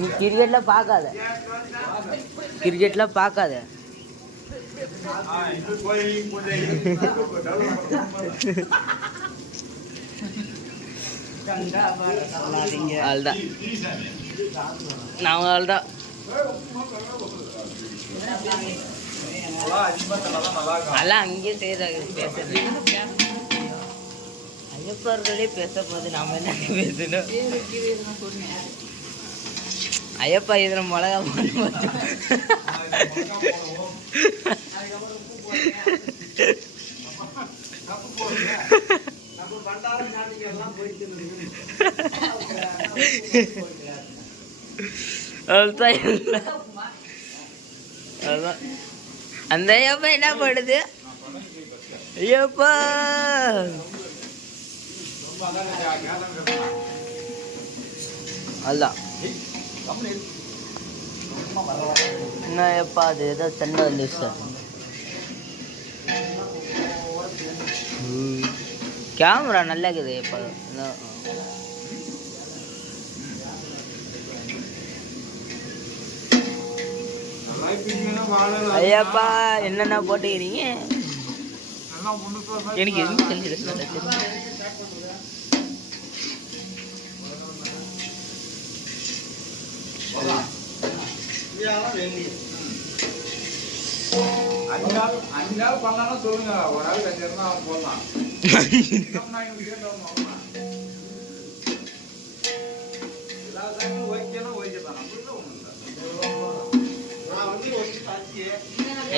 நீ கிரிக்கெட்லாம் பார்க்காத, கிரிக்கெட்லாம் பார்க்காத. அவ்வளோதான், நான் அவ்வளோதான். அதெல்லாம் அங்கேயே செய்யறாங்க பேசுறது. ஐயப்பர்களே பேச போது நாம என்ன பேசணும்? ஐயப்பா இதுல மிளகா போட்டு அந்த ஐயப்பா என்ன பண்ணுது? ஐயப்பா அதுதான் என்ன ஐயப்பா, அது ஏதோ சண்டை வந்து சார். கேமரா நல்லா இருக்குது ஐயப்பா. ஐயப்பா என்னென்ன போட்டுக்கிறீங்க? எனக்கு எதுவும் தெரிஞ்சது. சொல்லுங்க, ஒரு ஆள் போடலாம்.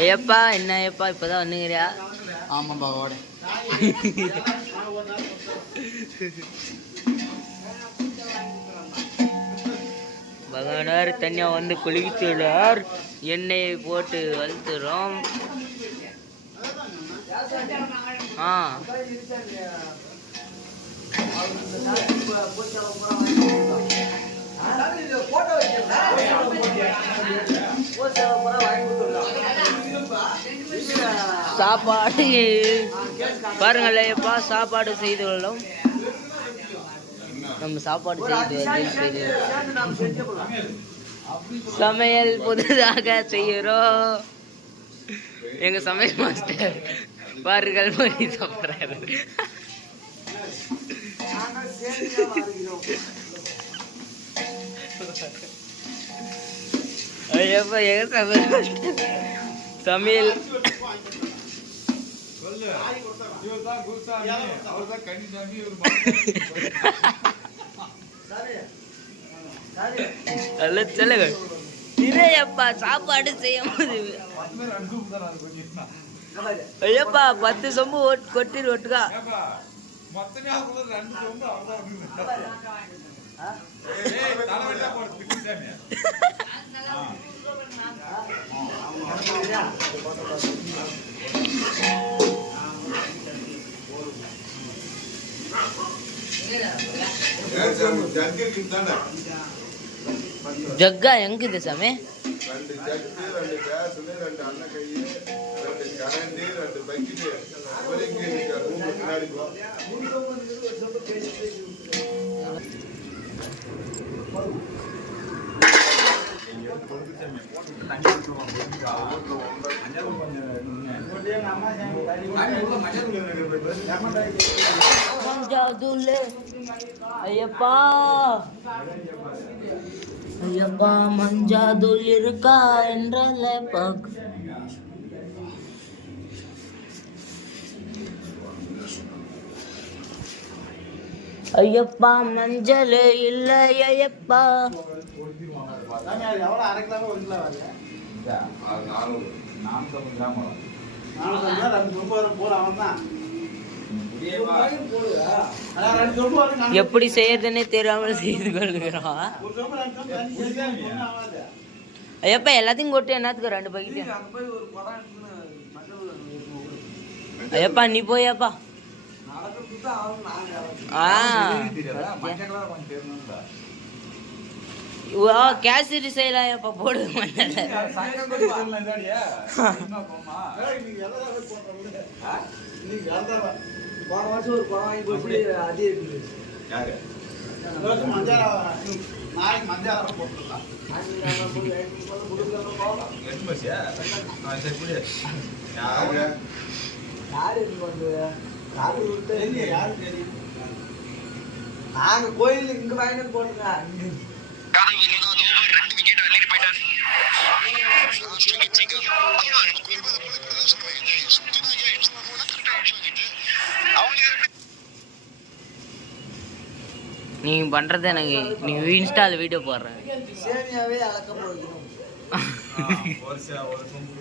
ஐயப்பா என்ன ஐயப்பா இப்பதான் வந்துங்கிறியா? ஆமாம்பா ஓட பகவானார் தனியா வந்து குளிச்சுள்ளார். எண்ணெயை போட்டு வளர்த்துறோம். சாப்பாடு பாருங்களேப்பா, சாப்பாடு செய்து கொள்ளும். நம்ம சாப்பாடு செய்து சமையல் புதிதாக செய்யறோம். எங்க சமையல் மாஸ்டர் பாருங்கள் போய் சாப்பிட்றாரு. ஐயப்பா எங்க சமையல் மாஸ்டர் சமையல் இல்லையப்பா சாப்பாடு செய்யும் போது. ஐயப்பா 10 சொம்பு கொட்டிரு ஒட்டுக்கா. ஜக்கா எங்குது சாமி? ஐயப்பா ஐயப்பா மஞ்சாதுல் இருக்கா என்றால பாக். ஐயப்பா மஞ்சள் இல்லை ஐயப்பா. எப்படி செய்யறதுன்னே தெரியாமல் செய்து கொள்கிறான். ஐயப்பா எல்லாத்தையும் கொட்டு என்னத்துக்கு 2 பக்கெட்? ஐயப்பா நீ போயப்பா. கேசரி செய்யலாம் ஐயப்பா, போடு மண்ணல. போன வருஷம் ஒரு பழம் வாங்கி போச்சு அதே இருக்குது. யாரு நாளைக்கு மத்தியானம் போட்டுருக்கலாம். எட்டு பஸ்ஸா? சரி புரிய யாரு இருக்கு வந்து காது விட்டு யாரு தெரியும்? நாங்க கோயில் இங்க வாங்கிட்டு போட்டுங்க. நீ பண்றது எனக்கு நீ இன்ஸ்டால வீடியோ போடுறேன். சேமியாவே அளக்க போகிறோம். ஒரு சொம்பு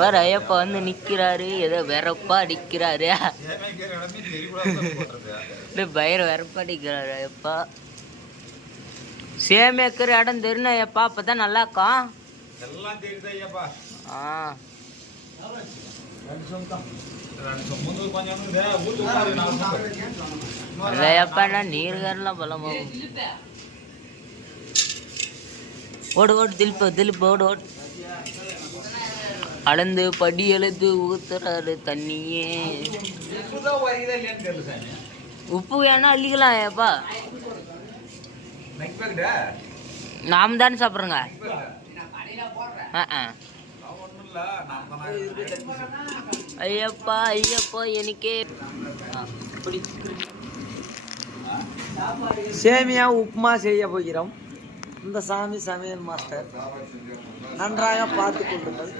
வேற ஐயப்பா வந்து நிக்கிறாரு, ஏதோ வெறப்பா அடிக்கிறாரு. பயிர் வெறப்பா அடிக்கிறாரு ஐயப்பா. சேமியாக்கிற இடம் தெரியும் ஐயப்பா, அப்பதான் நல்லா இருக்கும். எல்லாம் தெரியுது ஐயாப்பா. ஐயப்பா நீர்காரெல்லாம் பலமாகும். ஓடு ஓடு தில்ப்பு ஓடு ஓடு. அளந்து படி எழுது ஊத்துறாரு தண்ணியே. உப்பு வேணா அள்ளிக்கலாம் ஐயப்பா. நாம தானே சாப்பிட்றோங்க. ஐயப்பா ஐயப்பா எனக்கே சேமியா உப்புமா செய்ய போகிறோம். இந்த சாமி சமையல் மாஸ்டர், நன்றாக பார்த்து கொள்ளுங்கள்.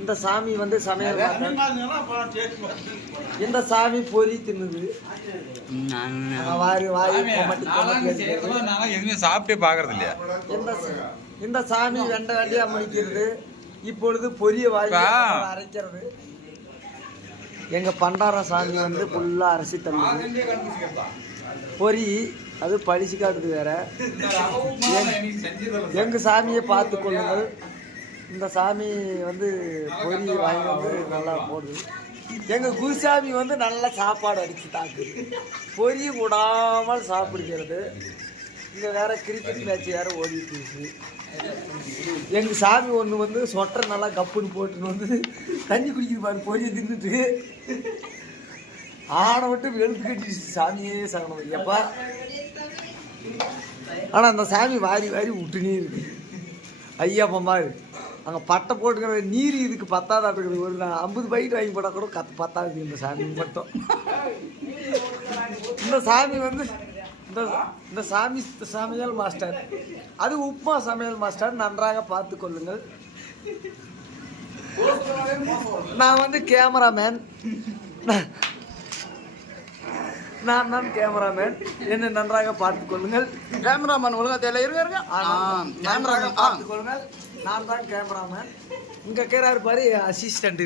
இந்த சாமி வந்து சமையல் மாஸ்டர். இந்த சாமி பொறி தின்னுது. எதுவுமே சாப்பிட்டே பாக்குறது இல்லையா? இந்த சாமி வெண்ட வண்டியா முடிக்கிறது. இப்பொழுது பொரிய வாங்கி அரைக்கிறது. எங்க பண்டார சாமி வந்து ஃபுல்லா அரைச்சி தள்ளுது. பொரி அது பழிச்சு காட்டுது வேற. எங்க சாமியை பார்த்து கொள்ளுங்கள். இந்த சாமி வந்து பொரி வாங்கி வந்து நல்லா போடுது. எங்க குருசாமி வந்து நல்லா சாப்பாடு அடிச்சு தாக்குது. பொரி விடாமல் சாப்பிடுகிறது. இங்க வேற கிரிக்கெட் மேட்ச் வேற ஓடிட்டு இருக்கு. எங்க சாமி ஒண்ணு வந்து சொட்டர் நல்லா கப்புன்னு போட்டுன்னு வந்து தண்ணி குடிக்கிற பாரு பொரியை தின்னுட்டு ஆனை விட்டு வெளுத்து கட்டிடுச்சு. சாமியே சகனம் எப்பா. ஆனா அந்த சாமி வாரி வாரி விட்டுனே இருக்கு. ஐயாப்பா மாதிரி அங்கே பட்டை போட்டுக்கிற நீர் இதுக்கு பத்தாதாட்டுக்குது. ஒரு 50 பைட் வாங்கி போட்டால் கூட பத்தாது இந்த சாமி மட்டும். இந்த சாமி வந்து இந்த சாமி சமையல் மாஸ்டர், அது உப்புமா சமையல் மாஸ்டர். நன்றாக பார்த்து கொள்ளுங்கள். நான் வந்து கேமராமேன். நான் தான் கேமராமேன். என்னை நன்றாக பார்த்துக் கொள்ளுங்கள். கேமராமேன் ஒழுங்கா தெரியல இருங்க. நன்றாக பார்த்துக் கொள்ளுங்கள். நான் தான் கேமராமேன். இங்க கேராரு பாரு அசிஸ்டன்ட்.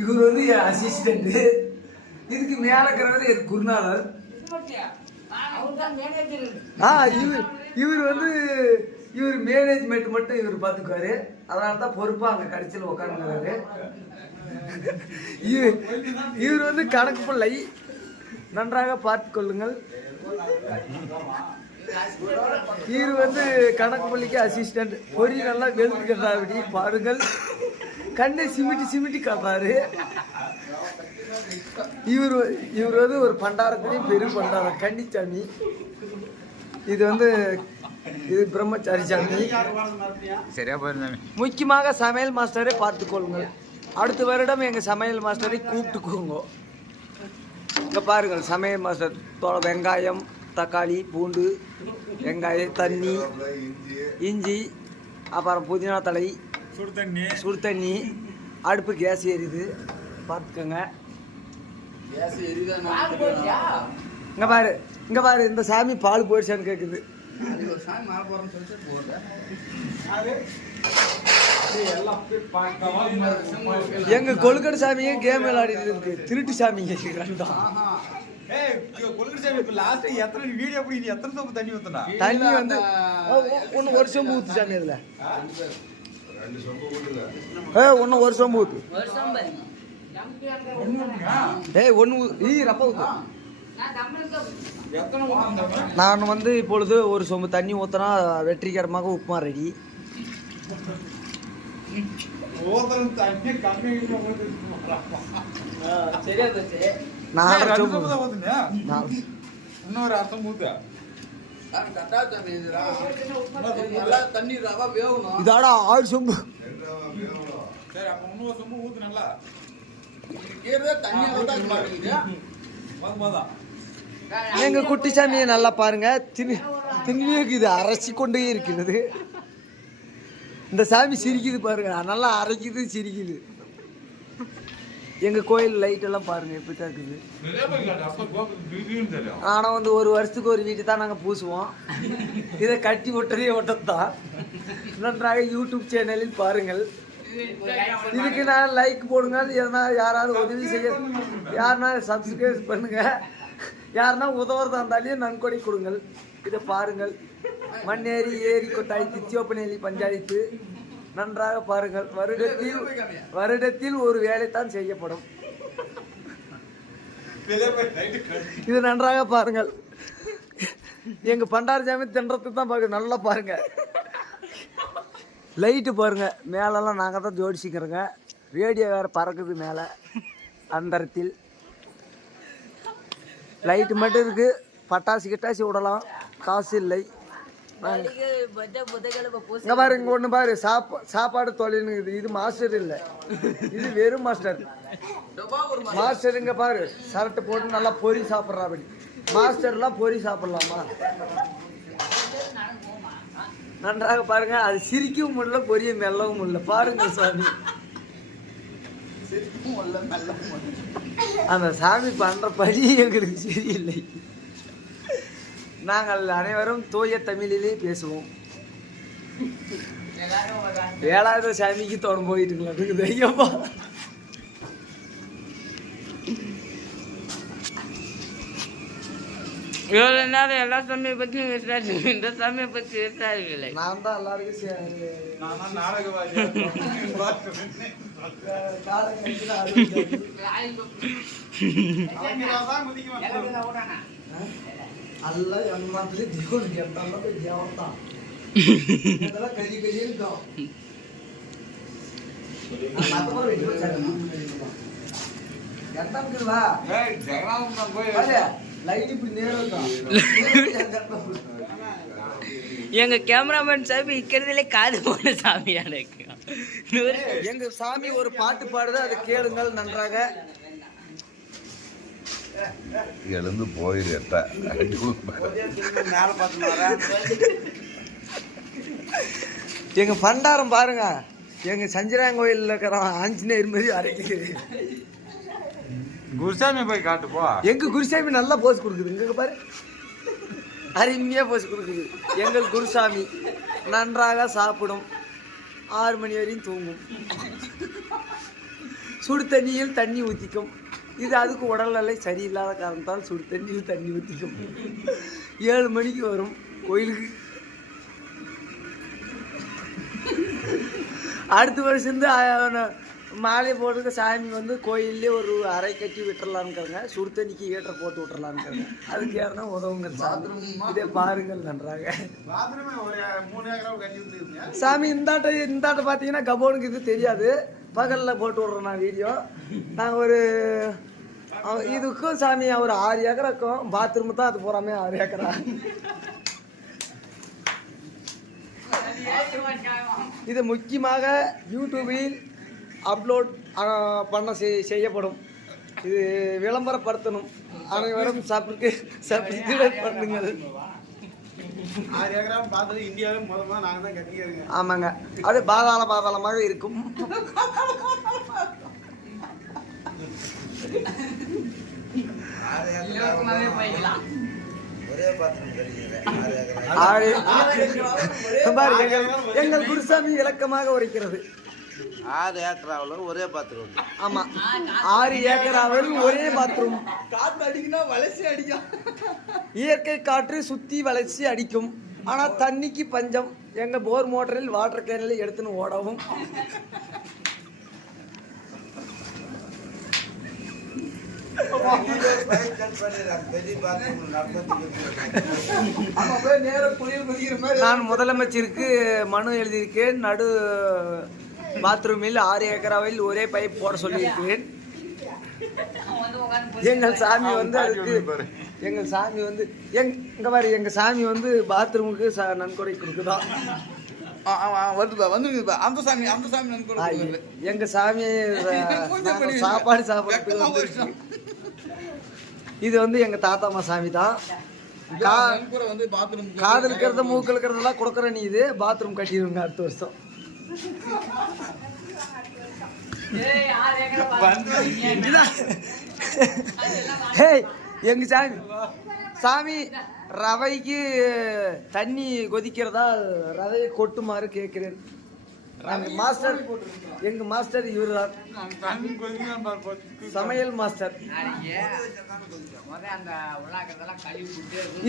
இவர் வந்து என் அசிஸ்டன்ட். இதுக்கு மேல இருக்கிறவர் என் குருநாதர். இவர் வந்து இவர் மேனேஜ்மெண்ட் மட்டும் இவர் பார்த்துக்குவாரு. அதனால தான் பொறுப்பா அங்க கடைசியில் உட்காந்துக்கிறாரு. இவர் வந்து கணக்கு பிள்ளை. நன்றாக பார்த்து கொள்ளுங்கள். இவர் வந்து கணக்கு பள்ளிக்கு அசிஸ்டன்ட். பொறி நல்லா வெளுத்து கட்டாபடி பாருங்கள். கண்ணை சிமிட்டி காட்டாரு. இவர் வந்து ஒரு பண்டாரத்திலையும் பெரும் பண்டாரம் கன்னிச்சாமி. இது வந்து இது பிரம்மச்சாரி சாமி. சரியா போயிருந்தாங்க. முக்கியமாக சமையல் மாஸ்டரை பார்த்துக் கொள்ளுங்கள். அடுத்த வருடம் எங்க சமையல் மாஸ்டரை கூப்பிட்டுக்கோங்க. இங்க பாருங்கள் சமையல் மாஸ்டர் வெங்காயம், தக்காளி, பூண்டு, வெங்காயம், தண்ணி, இஞ்சி, அப்புறம் புதினா தழை, சுடு தண்ணி, அடுப்பு கேஸ் எரியுது பார்த்துக்கோங்க. இங்க பாரு இந்த சாமி பால் போயிடுச்சான்னு கேக்குது. எங்க கொழுக்கடை சாமியே கேம் விளையாடிட்டு இருக்கு. திருட்டு சாமிங்க தண்ணி வந்து ஒன்னு ஒரு சொம்பு ஊத்து சாமி. அதுல ஒன்னு ஒரு சொம்பு ஊத்து. ஒன்னு ரப்ப ஊத்து. எத்தனை ஊத்தணும் தம்பி? நான் வந்து இப்பொழுது ஒரு சொம்பு தண்ணி ஊற்றினா வெற்றிகரமாக உப்புமா ரெடி. ஊத்தணும் தண்ணி கம்மி சரியா போச்சு. நாலரை ரெண்டு சொம்பு சொம்பு தான் ஊத்துனியா? நாலு. இன்னொரு அர்த்தம் ஊத்து. தண்ணி ரவா வேகணும். இதோட 6 சொம்பு. சரி அப்ப இன்னொரு சொம்பு ஊத்து நல்லா. தண்ணி தான் மாட்டேங்குது. போதும். எங்க குட்டிசாமியை நல்லா பாருங்க, திண்ணிக்கு இது அரைச்சி கொண்டே இருக்கிறது. இந்த சாமி சிரிக்குது பாருங்க, நல்லா அரைக்குது சிரிக்குது. எங்க கோயில் லைட் எல்லாம் பாருங்க எப்படி தான் இருக்குது. ஆனா வந்து ஒரு வருஷத்துக்கு ஒரு வீட்டு தான் நாங்க பூசுவோம். இதை கட்டி ஒட்டதே ஒட்டத்தான். நன்றாக யூடியூப் சேனலில் பாருங்கள். இதுக்கு நான் லைக் போடுங்க, எதனா யாராவது உதவி செய்ய, யாருன்னா சப்ஸ்கிரைப் பண்ணுங்க, யாருன்னா உதவுறதா இருந்தாலும் நன்கொடை கொடுங்கள். இதை பாருங்கள். மண்ணேரி ஏரி கொட்டாய் திச்சியோப்பனேரி பஞ்சாயத்து. நன்றாக பாருங்கள். வருடத்தில் ஒரு வேலைத்தான் செய்யப்படும். இது நன்றாக பாருங்கள். எங்க பண்டார சாமி தின்றதுக்கு தான் பாருங்க, நல்லா பாருங்க. லைட்டு பாருங்க, மேலெல்லாம் நாங்கள் தான் ஜோடிச்சிக்கிறோங்க. ரேடியோ வேற பறக்குது மேலே அந்தரத்தில். லைட்டு மட்டும் இருக்கு, பட்டாசு கிட்டாசி விடலாம், காசு இல்லை. இங்க பாரு, இங்க ஒண்ணு பாரு, சாப்பாடு தொழில். இது மாஸ்டர் இல்லை, இது வெறும் மாஸ்டர். மாஸ்டர் இங்க பாரு, சரட்டு போட்டு நல்லா பொறி சாப்பிட்றாப்படி. மாஸ்டர்லாம் பொறி சாப்பிடலாமா? நன்றாக பாருங்க. அது சிரிக்கவும் முடியல, பொரிய மெல்லவும் முடியல. பாருங்க சாமி, அந்த சாமி பண்ற படி எங்களுக்கு சரியில்லை. நாங்கள் அனைவரும் தூய தமிழிலே பேசுவோம். 7வது சாமிக்கு தோணு போயிட்டுங்களா இருக்குது. ஐயப்பா, இவ்வளவு நேரம் எல்லா சாமியை பத்தியும் விசாரிச்சு, இந்த சாமியை பத்தி விசாரிக்கலை. நான் தான் எல்லாருக்கும் நான் நாடகவாதி. எல்லாம் எல்லாத்துலயும் தேவனுக்கு எட்டாலும் போய் தேவன் தான். இதெல்லாம் கறி இருக்கும். லைட் இப்படி நேரம் எங்க கேமராமேன் சாமி இருக்கிறதுலே காது போன சாமியா இருக்கு. எங்க சாமி ஒரு பாட்டு பாடுது, அதை கேளுங்கள் நன்றாக. எழுந்து போயிரு. எங்க பண்டாரம் பாருங்க, எங்க சஞ்சராங்கோயில்ல இருக்கிற ஆஞ்சநேயர் மாதிரி அரைக்குது. குருசாமி போய் காட்டு போ. எங்க குருசாமி நல்லா போஸ் கொடுக்குது. இங்க பாரு, அருமையா போஸ் கொடுக்குது. எங்கள் குருசாமி நன்றாக சாப்பிடும், 6 மணி வரையும் தூங்கும், சுடு தண்ணியில் தண்ணி ஊற்றிக்கும். இது அதுக்கு உடல்நிலை சரியில்லாத காரணத்தால் சுடு தண்ணியில் தண்ணி ஊற்றிக்கும். 7 மணிக்கு வரும் கோயிலுக்கு. அடுத்த வருஷம் மாலை போட்டுக்க சாமி வந்து கோயிலே ஒரு அறை கட்டி விட்டுறலான்னுக்காங்க. சுடு தண்ணிக்கு ஈட்டரை போட்டு விட்டுறலான்னுக்காங்க. அதுக்கு யாருன்னா உதவுங்க சாமி. இதே பாருங்கள் நன்றாக. சாமி இந்தாட்ட பார்த்தீங்கன்னா கபோனுக்கு இது தெரியாது, பகலில் போட்டு விட்றோம் நான் வீடியோ. நாங்கள் ஒரு இதுக்கும் சாமி ஒரு 6 ஏக்கரா இருக்கும். பாத்ரூம் தான் அது போறாமே 6 ஏக்கரா. இது முக்கியமாக யூடியூபில் அப்லோட் பண்ண செய்யப்படும். இது விளம்பரப்படுத்தணும். அனைவரும் சப்ஸ்கிரைப் பண்ணுங்கள். ஆமாங்க, அது பாதாளமாக இருக்கும். எங்கள் குருசாமி இலக்கமாக உரைக்கிறது. 6 ஏக்கராவில் ஒரே பாத்ரூம். ஆமா, 6 ஏக்கராவில் ஒரே பாத்ரூம். காற்று அடிக்குன்னா வளர்ச்சி அடிக்கும். இயற்கை காற்று சுத்தி வளர்ச்சி அடிக்கும். ஆனா தண்ணிக்கு பஞ்சம். எங்க போர் மோட்டரில் வாட்டர் கேனில் எடுத்துன்னு ஓடவும். ஆமா, போய் நேரா குளியல் குதிக்கிற மாதிரி நான் முதலமைச்சருக்கு மனு எழுதியிருக்கேன். நடு பாத்ரூமில் 6 ஏக்கராவில் ஒரே பைப் போட சொல்லியிருக்கிறேன். எங்கள் சாமி வந்து அதுக்கு எங்கள் சாமி வந்து இங்க பாரு, எங்க சாமி வந்து பாத்ரூமுக்கு நன்கொடை கொடுக்குதான். வருதுப்பா, வந்துருக்குதுப்பா. அந்த சாமி நன்கொடை எங்க சாமி சாப்பாடு சாப்பிட இது வந்து எங்க தாத்தாமா சாமி தான். நன்கொடை வந்து பாத்ரூம் காதல் இருக்கிறத மூக்கு இருக்கிறதெல்லாம் கொடுக்குற நீ இது பாத்ரூம் கட்டிடுங்க அடுத்த வருஷம். எங்க சாமி சாமி ரவைக்கு தண்ணி கொதிக்கிறதா ரவையை கொட்டுமாறு கேட்கிறேன். மாஸ்டர் எங்க மாஸ்டர் இவரு தான், சமையல் மாஸ்டர்.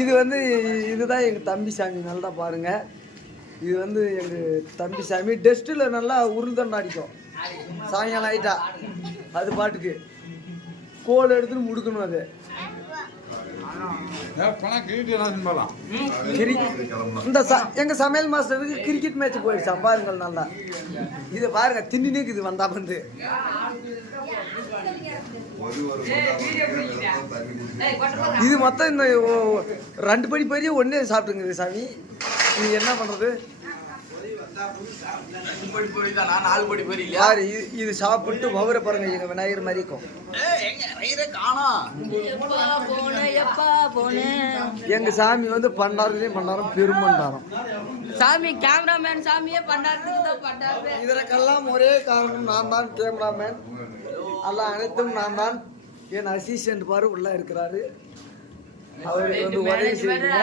இது வந்து இதுதான் எங்க தம்பி சாமி, நல்லா பாருங்க. இது வந்து எங்க தம்பி சாமி டெஸ்ட்ல நல்லா உருந்தண்ணா அடிக்கும். சாயங்காலம் ஆயிட்டா அது பாட்டுக்கு கோல் எடுத்துட்டு முடுக்கணும். அது எங்க சமையல் மாஸ்டருக்கு கிரிக்கெட் மேட்ச் போயிடுச்சா பாருங்கள். நல்லா இதை பாருங்க, தின்னுக்கு இது வந்தா வந்து இது மொத்தம் இந்த 2 படி பெரிய ஒன்னே சாப்பிட்டுங்க சாமி. நீங்க என்ன பண்றது? இது சாப்பிட்டு வவுற பாருங்க, எங்க விநாயகர் மாதிரி இருக்கும். எங்க சாமி வந்து பண்டாரத்துலயும் பண்டாரம், பெருமண்டாரம் சாமி. கேமராமேன் சாமியே பண்டாரத்துக்கு. இதற்கெல்லாம் ஒரே காரணம் நான் தான் கேமராமேன். எல்லாம் அனைத்தும் நான் தான். என் அசிஸ்டன்ட் பாரு உள்ள இருக்கிறாரு. அவருக்கு வந்து உதவி செய்யுங்க.